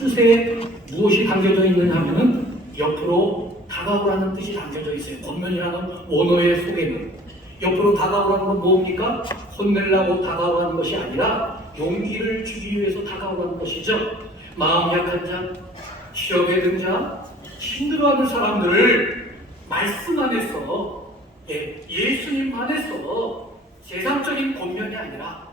뜻에 무엇이 담겨져 있느냐 하면은 옆으로 다가오라는 뜻이 담겨져 있어요. 권면이라는 원어의 속에는. 옆으로 다가오라는 건 뭡니까? 혼내려고 다가오라는 것이 아니라 용기를 주기 위해서 다가오라는 것이죠. 마음 약한 자, 시험에 든 자, 힘들어하는 사람들을 말씀 안에서, 예수님 안에서 세상적인 권면이 아니라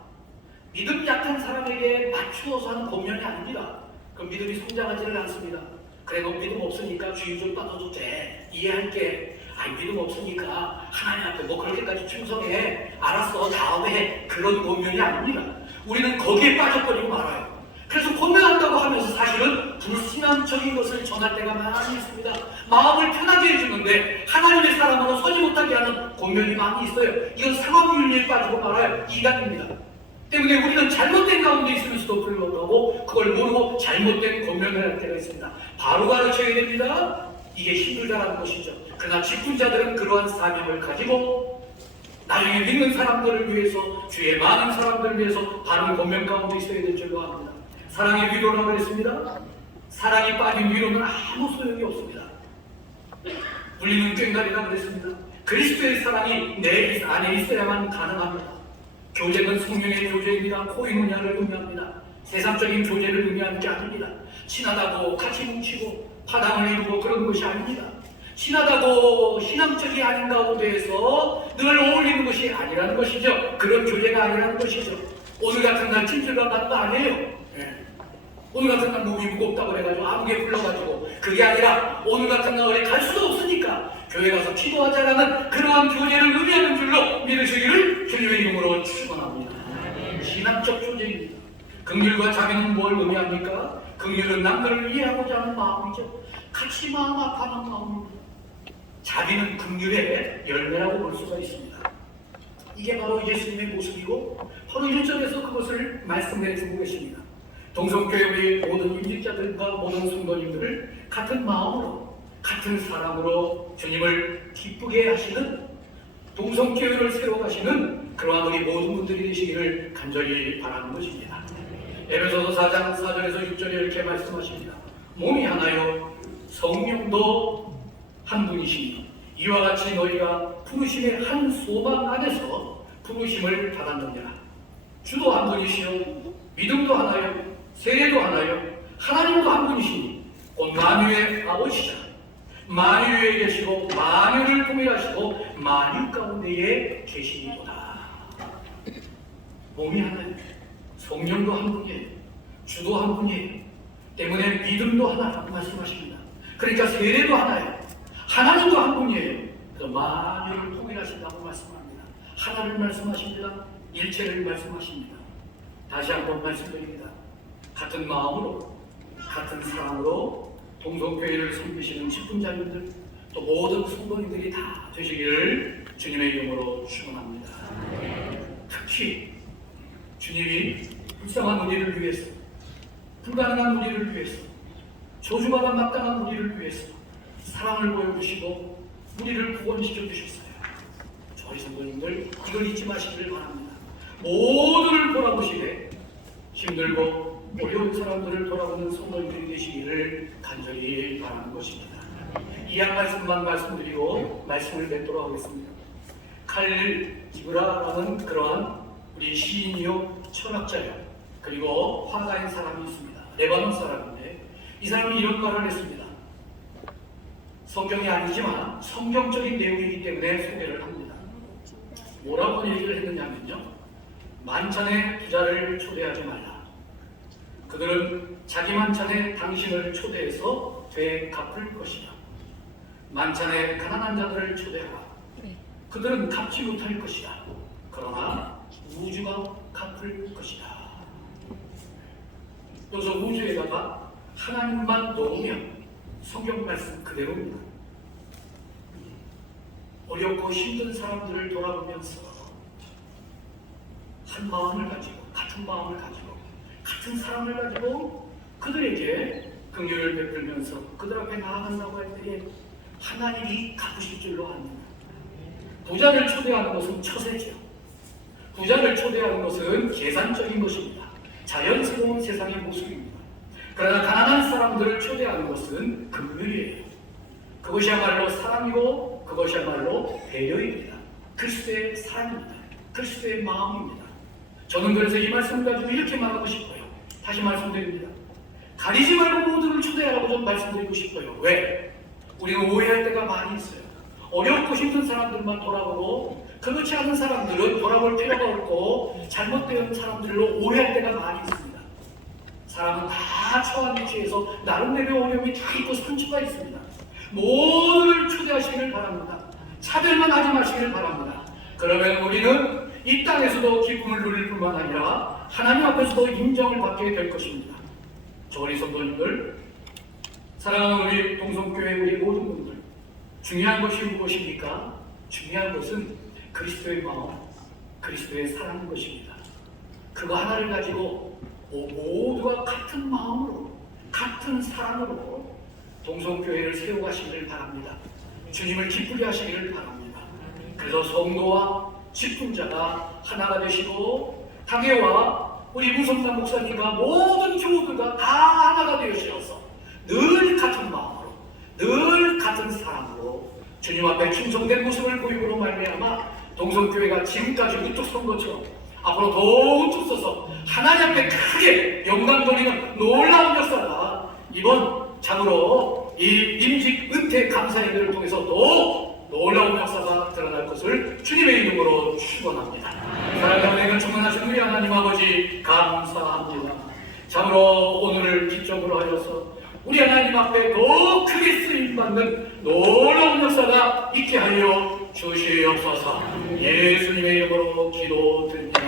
믿음 약한 사람에게 맞추어서 하는 권면이 아닙니다. 그 믿음이 성장하지를 않습니다. 그래, 너 믿음 없으니까 주의 좀 받아도 돼. 이해할게. 아니, 믿음 없으니까 하나님 앞에 뭐 그렇게까지 충성해. 알았어, 다음에 해. 그런 권면이 아닙니다. 우리는 거기에 빠져버리고 말아요. 그래서 권면한다고 하면서 사실은 불신앙적인 것을 전할 때가 많이 있습니다. 마음을 편하게 해주는데 하나님의 사람으로 서지 못하게 하는 권면이 많이 있어요. 이건 상황윤리에 빠지고 말아요. 이단입니다. 때문에 우리는 잘못된 가운데 있으면서도 불구하고 그걸 모르고 잘못된 권면을 할 때가 있습니다. 바로 가르쳐야 됩니다. 이게 힘들다는 것이죠. 그러나 직분자들은 그러한 사명을 가지고 나중에 믿는 사람들을 위해서, 주의 많은 사람들을 위해서 바른 권면 가운데 있어야 될 줄로 압니다. 사랑의 위로라고 했습니다. 사랑이 빠진 위로는 아무 소용이 없습니다. 우리는 꽹과리라고 했습니다. 그리스도의 사랑이 내 안에 있어야만 가능합니다. 교제는 성령의 교제입니다. 코이노냐를 의미합니다. 세상적인 교제를 의미하는 게 아닙니다. 친하다고 같이 뭉치고 파당을 이루고 그런 것이 아닙니다. 친하다고 신앙적이 아닌 가운데에서 늘 어울리는 것이 아니라는 것이죠. 그런 교제가 아니라는 것이죠. 오늘 같은 날 찜질방 가는 거 아니에요. 오늘 같은 날 몸이 무겁다고 해가지고 아무개 불러가지고, 그게 아니라 오늘 같은 날에 갈 수도 없으니까 교회 가서 기도하자라는 그러한 교제를 의미하는 줄로 믿으시기를 주님의 이름으로 축원합니다. 신앙적 교제입니다. 긍휼과 자비는 뭘 의미합니까? 긍휼은 남들을 이해하고자 하는 마음이죠. 같이 마음 아파하는 마음입니다. 자비는 긍휼의 열매라고 볼 수가 있습니다. 이게 바로 예수님의 모습이고 바로 1절에서 그것을 말씀해 주고 계십니다. 동성교회의 모든 임직자들과 모든 성도님들을 같은 마음으로, 같은 사랑으로 주님을 기쁘게 하시는, 동성교회를 세워가시는 그러한 우리 모든 분들이 되시기를 간절히 바라는 것입니다. 에베소서 4장 4절에서 6절에 이렇게 말씀하십니다. 몸이 하나요 성령도 한 분이시니 이와 같이 너희가 부르심의 한 소망 안에서 부르심을 받았느니라. 주도 한 분이시요 믿음도 하나요 세례도 하나요 하나님도 한 분이시니 곧 만유의 아버지시자 만유에 계시고 만유를 통일하시고 만유 가운데에 계시니도다. 몸이 하나요 성령도 한 분이에요. 주도 한 분이에요. 때문에 믿음도 하나라고 말씀하십니다. 그러니까 세례도 하나예요. 하나님도 한 분이에요. 그래서 만유를 통일하신다고 말씀합니다. 하나를 말씀하십니다. 일체를 말씀하십니다. 다시 한번 말씀드립니다. 같은 마음으로, 같은 사랑으로 동성교회를 섬기시는 직분자님들, 또 모든 성도님들이 다 되시기를 주님의 이름으로 축원합니다. 특히 주님이 불쌍한 우리를 위해서, 불가능한 우리를 위해서, 저주받아 마땅한 우리를 위해서 사랑을 보여주시고 우리를 구원시켜 주셨어요. 저희 성도님들 이걸 잊지 마시길 바랍니다. 모두를 돌아보시되 힘들고 어려운 사람들을 돌아보는 성도님들이 되시기를 간절히 바라는 것입니다. 이한 말씀만 말씀드리고 말씀을 맺도록 하겠습니다. 칼릴 기브라라는 그러한 우리 시인이요 철학자요 그리고 화가인 사람이 있습니다. 레바논 사람인데 이 사람이 이런 말을 했습니다. 성경이 아니지만 성경적인 내용이기 때문에 소개를 합니다. 뭐라고 얘기를 했느냐면요, 만찬에 부자를 초대하지 말라. 그들은 자기 만찬에 당신을 초대해서 되갚을 것이다. 만찬에 가난한 자들을 초대하라. 그들은 갚지 못할 것이다. 그러나 우주가 갚을 것이다. 여기서 우주에다가 하나님만 넣으면 성경 말씀 그대로입니다. 어렵고 힘든 사람들을 돌아보면서 한 마음을 가지고, 같은 마음을 가지고, 같은 사랑을 가지고 그들에게 긍휼을 베풀면서 그들 앞에 나아간다고 할 때에 하나님이 갚으실 줄로 압니다. 부자를 초대하는 것은 처세죠. 부자를 초대하는 것은 계산적인 것입니다. 자연스러운 세상의 모습입니다. 그러나 가난한 사람들을 초대하는 것은 긍휼이에요. 그것이야말로 사랑이고 그것이야말로 배려입니다. 그리스도의 사랑입니다. 그리스도의 마음입니다. 저는 그래서 이 말씀을 가지고 이렇게 말하고 싶어요. 다시 말씀드립니다. 가리지 말고 모두를 초대하라고 좀 말씀드리고 싶어요. 왜? 우리는 오해할 때가 많이 있어요. 어렵고 힘든 사람들만 돌아보고 그렇지 않은 사람들은 돌아볼 필요가 없고 잘못된 사람들로 오해할 때가 많이 있습니다. 사람은 다 처한 위치에서 나름대로 어려움이 다 있고 상처가 있습니다. 모두를 초대하시기를 바랍니다. 차별만 하지 마시기를 바랍니다. 그러면 우리는 이 땅에서도 기쁨을 누릴 뿐만 아니라 하나님 앞에서도 인정을 받게 될 것입니다. 저리 성도님들, 사랑하는 우리 동성교회 우리 모든 분들, 중요한 것이 무엇입니까? 중요한 것은 그리스도의 마음, 그리스도의 사랑인 것입니다. 그거 하나를 가지고 모두가 같은 마음으로, 같은 사랑으로 동성교회를 세워가시기를 바랍니다. 주님을 기쁘게 하시기를 바랍니다. 그래서 성도와 직분자가 하나가 되시고 당회와 우리 무성남 목사님과 모든 교우들과 다 하나가 되어주셔서 늘 같은 마음으로, 늘 같은 사랑으로 주님 앞에 충성된 모습을 보임으로 말미암아 동성교회가 지금까지 우뚝 선 것처럼 앞으로 더 우뚝 서서 하나님 앞에 크게 영광 돌리는 놀라운 역사가 이번 참으로 이 임직 은퇴 감사회를 통해서 더 놀라운 역사가 드러날 것을 주님의 이름으로 축원합니다. 사랑하는 은혜가 충만하신 우리 하나님 아버지 감사합니다. 참으로 오늘을 기점으로 하여서 우리 하나님 앞에 더 크게 쓰임받는 놀라운 역사가 있게 하여 주시옵소서. 예수님의 이름으로 기도드립니다.